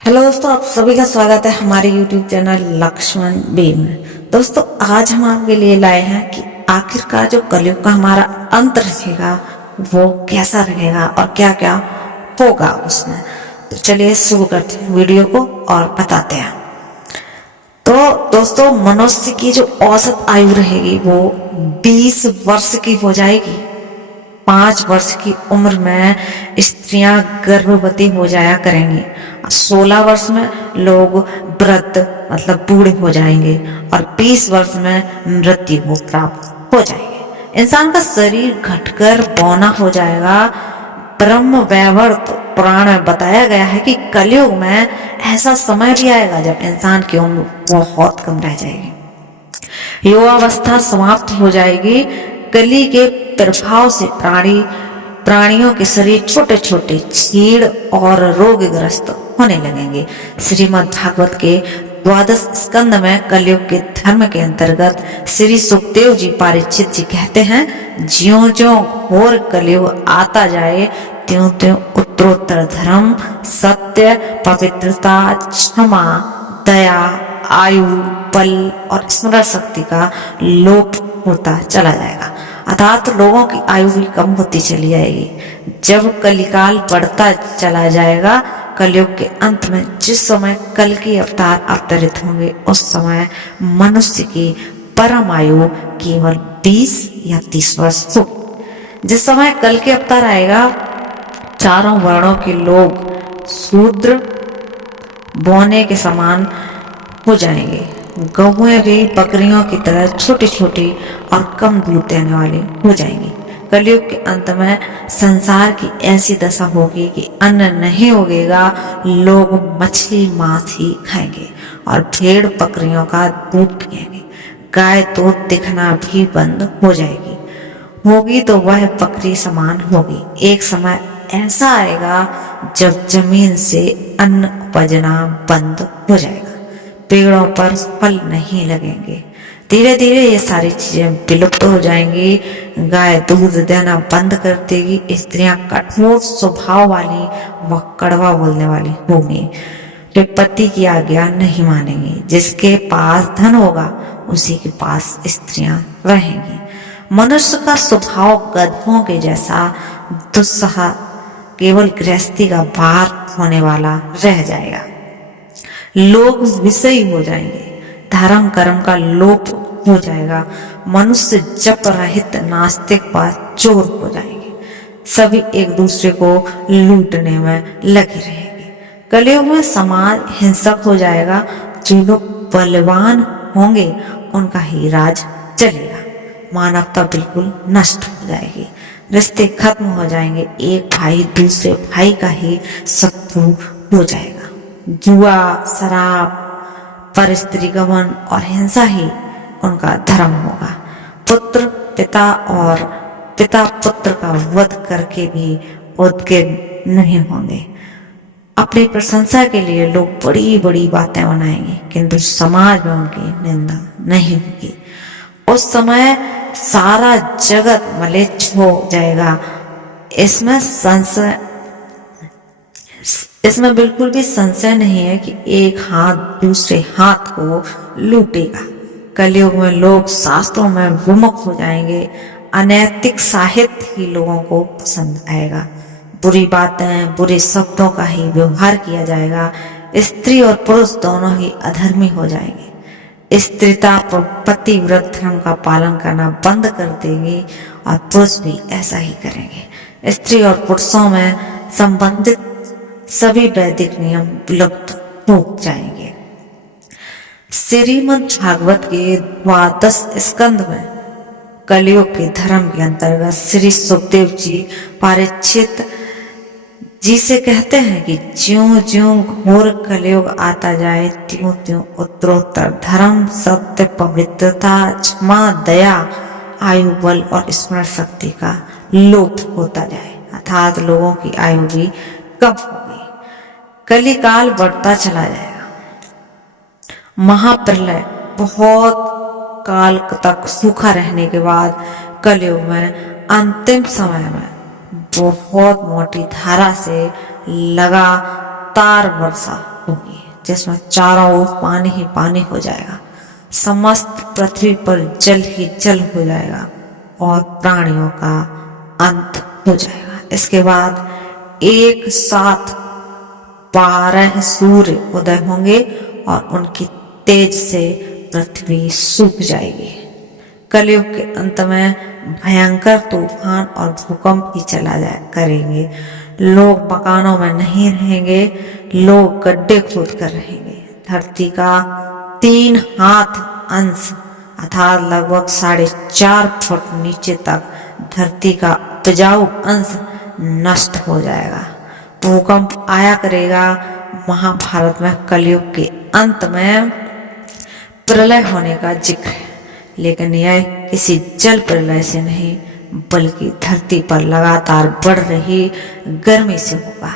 Hello दोस्तों, आप सभी का स्वागत है हमारे यूट्यूब चैनल लक्ष्मण बी में। दोस्तों, आज हम आपके लिए लाए हैं कि आखिरकार जो कलयुग का हमारा अंत रहेगा वो कैसा रहेगा और क्या क्या होगा उसमें। तो चलिए शुरू करते हैं वीडियो को और बताते हैं। तो दोस्तों, मनुष्य की जो औसत आयु रहेगी वो 20 वर्ष की हो जाएगी। 5 वर्ष की उम्र में स्त्रियां गर्भवती हो जाया करेंगी। 16 वर्ष में लोग वृद्ध मतलब बूढ़े हो जाएंगे और 20 वर्ष में मृत्यु को प्राप्त हो जाएंगे। इंसान का शरीर घटकर बौना हो जाएगा। ब्रह्म वैवर्त पुराण में बताया गया है कि कलयुग में ऐसा समय भी आएगा जब इंसान की उम्र बहुत कम रह जाएगी। युवावस्था समाप्त हो जाएगी। कली के प्रभाव से प्राणियों के शरीर छोटे छोटे छीड़ और रोगग्रस्त होने लगेंगे। श्रीमद् भागवत के 12 स्कंद में कलयुग के धर्म के अंतर्गत श्री सुखदेव जी परीक्षित जी कहते हैं, ज्यों ज्यों घोर कलयुग आता जाए त्यों त्यों उत्तरोत्तर धर्म, सत्य, पवित्रता, क्षमा, दया, आयु, बल और स्मरण शक्ति का लोप होता चला जाएगा। अर्थात लोगों की आयु भी कम होती चली जाएगी। जब कलिकाल बढ़ता चला जाएगा, कलयुग के अंत में जिस समय कल की अवतार अवतरित होंगे उस समय मनुष्य की परम आयु केवल 20 या 30 वर्ष हो। जिस समय कल के अवतार आएगा, चारों वर्णों के लोग शूद्र बोने के समान हो जाएंगे। गौएं भी बकरियों की तरह छोटी छोटी और कम दूध देने वाली हो जाएंगी। कलयुग के अंत में संसार की ऐसी दशा होगी कि अन्न नहीं उगेगा, लोग मछली मांस ही खाएंगे और भेड़ बकरियों का दूध पिएंगे। गाय दूध दिखना भी बंद हो जाएगी। होगी तो वह बकरी समान होगी। एक समय ऐसा आएगा जब जमीन से अन्न उपजना बंद हो जाएगा, पेड़ों पर फल नहीं लगेंगे। धीरे धीरे ये सारी चीजें विलुप्त हो जाएंगी। गाय दूध देना बंद कर देगी। स्त्रियां कठोर स्वभाव वाली व कड़वा बोलने वाली होंगी। वे पति की आज्ञा नहीं मानेंगी। जिसके पास धन होगा उसी के पास स्त्रियां रहेंगी। मनुष्य का स्वभाव गधों के जैसा दुस्सह केवल गृहस्थी का भार होने वाला रह जाएगा। लोग विषयी हो जाएंगे। धर्म कर्म का लोप हो जाएगा। मनुष्य जप रहित नास्तिक व चोर हो जाएंगे। सभी एक दूसरे को लूटने में लगे रहेंगे। कलयुग में समाज हिंसक हो जाएगा। जो लोग बलवान होंगे उनका ही राज चलेगा। मानवता बिल्कुल नष्ट हो जाएगी। रिश्ते खत्म हो जाएंगे। एक भाई दूसरे भाई का ही शत्रु हो जाएगा। जुआ, शराब, पर स्त्री गमन और हिंसा ही उनका धर्म होगा। पुत्र पिता और पिता पुत्र का वध करके भी उद्ग्रीव नहीं होंगे। अपनी प्रशंसा के लिए लोग बड़ी बड़ी बातें बनाएंगे, किंतु समाज में उनकी निंदा नहीं होगी। उस समय सारा जगत मलेच्छ हो जाएगा। इसमें बिल्कुल भी संशय नहीं है कि एक हाथ दूसरे हाथ को लूटेगा। कलयुग में लोग शास्त्रों में विमुख हो जाएंगे। अनैतिक साहित्य ही लोगों को पसंद आएगा। बुरी बातें, बुरे शब्दों का ही व्यवहार किया जाएगा। स्त्री और पुरुष दोनों ही अधर्मी हो जाएंगे। स्त्रीता पतिव्रत धर्म का पालन करना बंद कर देगी और पुरुष भी ऐसा ही करेंगे। स्त्री और पुरुषों में संबंधित सभी वैदिक नियम विलुप्त हो जाएंगे। श्रीमद् भागवत के 12 स्कंद में कलयुग के धर्म के अंतर्गत श्री सुखदेव जी परीक्षित जी से कहते हैं कि ज्यों ज्यों घोर कलयुग आता जाए त्यों त्यों उत्तरोत्तर धर्म, सत्य, पवित्रता, क्षमा, दया, आयु, बल और स्मरण शक्ति का लोप होता जाए। अर्थात लोगों की आयु भी कम होगी। कलिकाल बढ़ता चला जाएगा। महाप्रलय बहुत काल तक सूखा रहने के बाद कलयुग में अंतिम समय में बहुत मोटी धारा से लगातार वर्षा होगी, जिसमें चारों ओर पानी ही पानी हो जाएगा। समस्त पृथ्वी पर जल ही जल हो जाएगा और प्राणियों का अंत हो जाएगा। इसके बाद एक साथ 12 सूर्य उदय होंगे और उनकी तेज से पृथ्वी सूख जाएगी। कलयुग के अंत में भयंकर तूफान और भूकंप ही चला जाए करेंगे। लोग मकानों में नहीं रहेंगे, लोग गड्ढे खोद कर रहेंगे। धरती का 3 हाथ अंश अर्थात लगभग 4.5 फुट नीचे तक धरती का उपजाऊ अंश नष्ट हो जाएगा। भूकंप आया करेगा। महाभारत में कलयुग के अंत में प्रलय होने का जिक्र है, लेकिन यह किसी जल प्रलय से नहीं बल्कि धरती पर लगातार बढ़ रही गर्मी से होगा।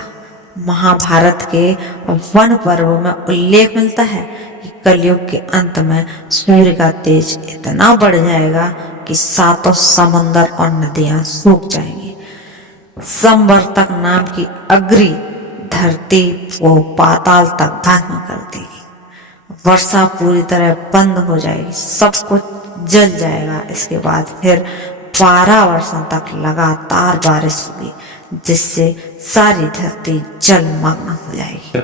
महाभारत के वन पर्व में उल्लेख मिलता है कि कलयुग के अंत में सूर्य का तेज इतना बढ़ जाएगा कि 7 समंदर और नदियां सूख जाएंगी। संवर्तक नाम की अग्नि धरती को पाताल तक भस्म कर देगी। वर्षा पूरी तरह बंद हो जाएगी, सब कुछ जल जाएगा। इसके बाद फिर 12 वर्षों तक लगातार बारिश होगी, जिससे सारी धरती जलमग्न हो जाएगी।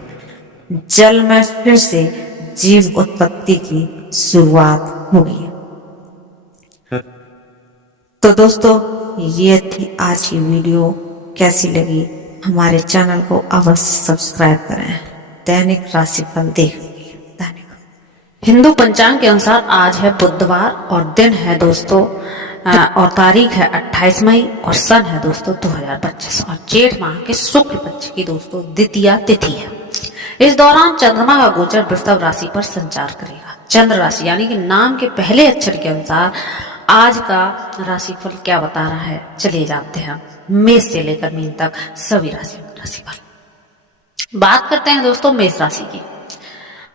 जल में फिर से जीव उत्पत्ति की शुरुआत होगी। तो दोस्तों, ये थी आज की वीडियो। कैसी लगी हमारे चैनल को अवश्य सब्सक्राइब करें। दैनिक राशिफल देखने के लिए धन्यवाद। हिंदू पंचांग के अनुसार आज है बुधवार और दिन है दोस्तों और तारीख है 28 मई और सन है दोस्तों 2025 और जेठ माह के शुक्ल पक्ष की दोस्तों द्वितीया तिथि है। इस दौरान चंद्रमा का गोचर वृषभ राशि पर संचार करेगा। चंद्र राशि यानी कि नाम के पहले अक्षर के अनुसार आज का राशिफल क्या बता रहा है, चलिए जानते हैं। मेष से लेकर मीन तक सभी राशिफल। बात करते हैं दोस्तों मेष राशि की।